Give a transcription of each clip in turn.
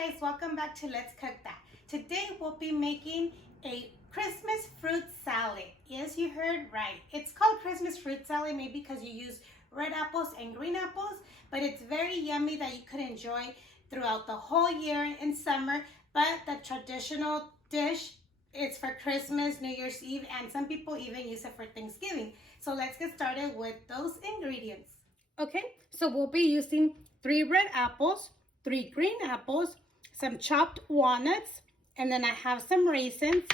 guys, welcome back to Let's Cook That. Today we'll be making a Christmas fruit salad. Yes, you heard right. It's called Christmas fruit salad maybe because you use red apples and green apples, but it's very yummy that you could enjoy throughout the whole year in summer. But the traditional dish is for Christmas, New Year's Eve, and some people even use it for Thanksgiving. So let's get started with those ingredients. Okay, so we'll be using 3 red apples, 3 green apples, some chopped walnuts, and then I have some raisins,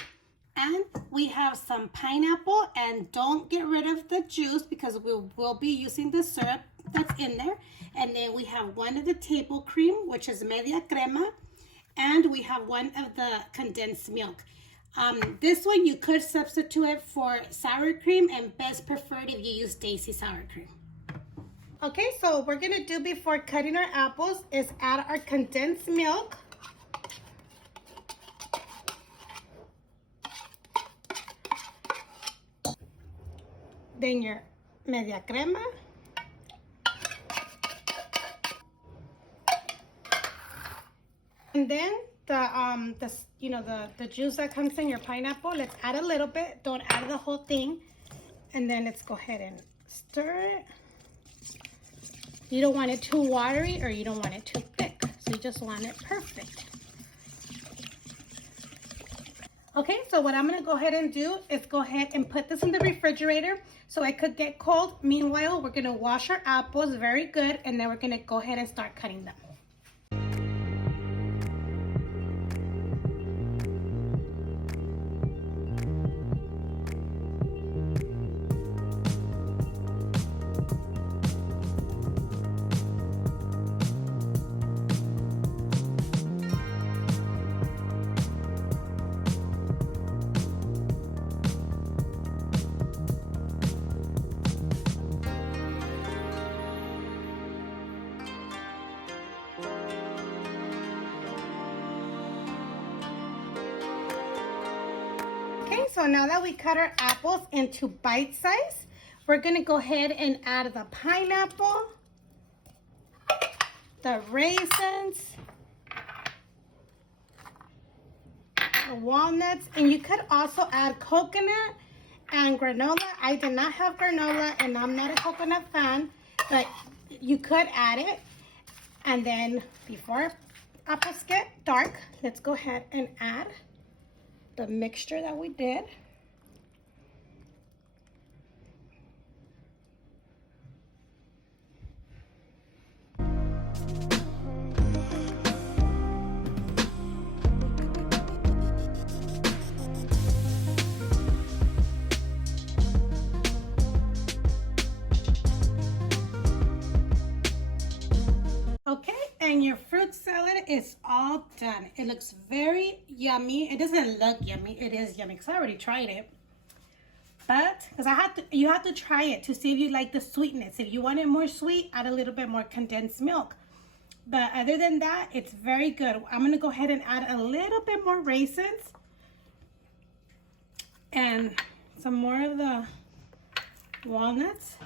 and we have some pineapple, and don't get rid of the juice because we will be using the syrup that's in there. And then we have 1 of the table cream, which is media crema, and we have 1 of the condensed milk. This one you could substitute it for sour cream, and best preferred if you use Daisy sour cream. Okay, so what we're gonna do before cutting our apples is add our condensed milk. Then your media crema. And then the juice that comes in your pineapple, let's add a little bit, don't add the whole thing. And then let's go ahead and stir it. You don't want it too watery or you don't want it too thick. So you just want it perfect. Okay, so what I'm gonna go ahead and do is go ahead and put this in the refrigerator so it could get cold. Meanwhile, we're gonna wash our apples very good and then we're gonna go ahead and start cutting them. Okay, so now that we cut our apples into bite size, we're gonna go ahead and add the pineapple, the raisins, the walnuts, and you could also add coconut and granola. I did not have granola and I'm not a coconut fan, but you could add it. And then before apples get dark, let's go ahead and add the mixture that we did. Okay, and your fruit salad is all done. It looks very yummy. It doesn't look yummy. It is yummy because I already tried it. But because you have to try it to see if you like the sweetness. If you want it more sweet, add a little bit more condensed milk. But other than that, it's very good. I'm gonna go ahead and add a little bit more raisins and some more of the walnuts,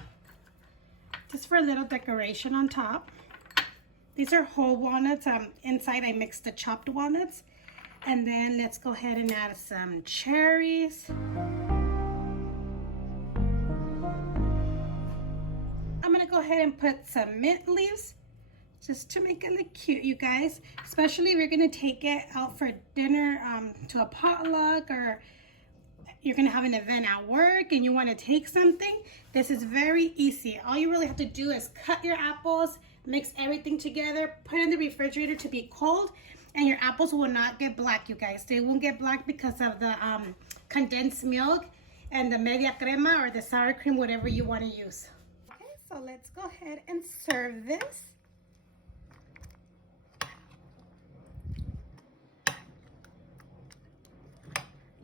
just for a little decoration on top. These are whole walnuts. Inside I mixed the chopped walnuts. And then let's go ahead and add some cherries. I'm gonna go ahead and put some mint leaves just to make it look cute, you guys. Especially if you're gonna take it out for dinner to a potluck, or you're gonna have an event at work and you wanna take something. This is very easy. All you really have to do is cut your apples, mix everything together, put it in the refrigerator to be cold, and your apples will not get black, you guys. They won't get black because of the condensed milk and the media crema or the sour cream, whatever you want to use. Okay, so let's go ahead and serve this.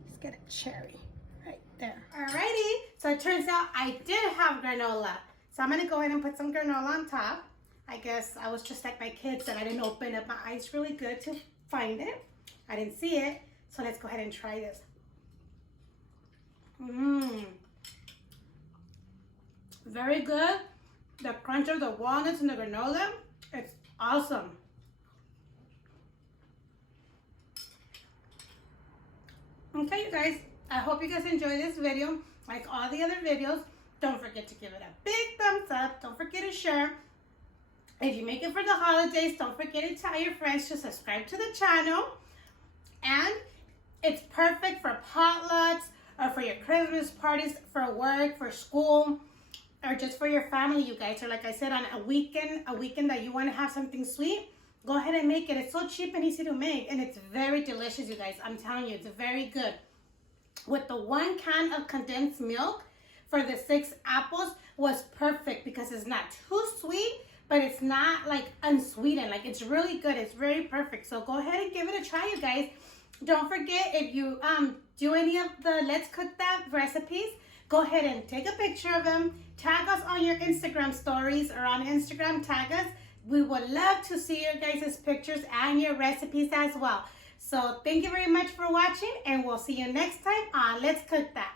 Let's get a cherry right there. Alrighty, so it turns out I did have granola. So I'm gonna go ahead and put some granola on top. I guess I was just like my kids and I didn't open up my eyes really good to find it. I didn't see it. So let's go ahead and try this. Very good. The crunch of the walnuts and the granola, it's awesome. Okay, you guys, I hope you guys enjoyed this video. Like all the other videos, don't forget to give it a big thumbs up. Don't forget to share. If you make it for the holidays, don't forget to tell your friends to subscribe to the channel. And it's perfect for potlucks or for your Christmas parties, for work, for school, or just for your family, you guys. Or like I said, on a weekend that you want to have something sweet, go ahead and make it. It's so cheap and easy to make, and it's very delicious, you guys. I'm telling you, it's very good. With the 1 can of condensed milk for the 6 apples was perfect because it's not too sweet, but it's not like unsweetened. Like, it's really good. It's very perfect. So go ahead and give it a try, you guys. Don't forget, if you do any of the Let's Cook That recipes, go ahead and take a picture of them. Tag us on your Instagram stories or on Instagram, tag us. We would love to see your guys' pictures and your recipes as well. So thank you very much for watching, and we'll see you next time on Let's Cook That.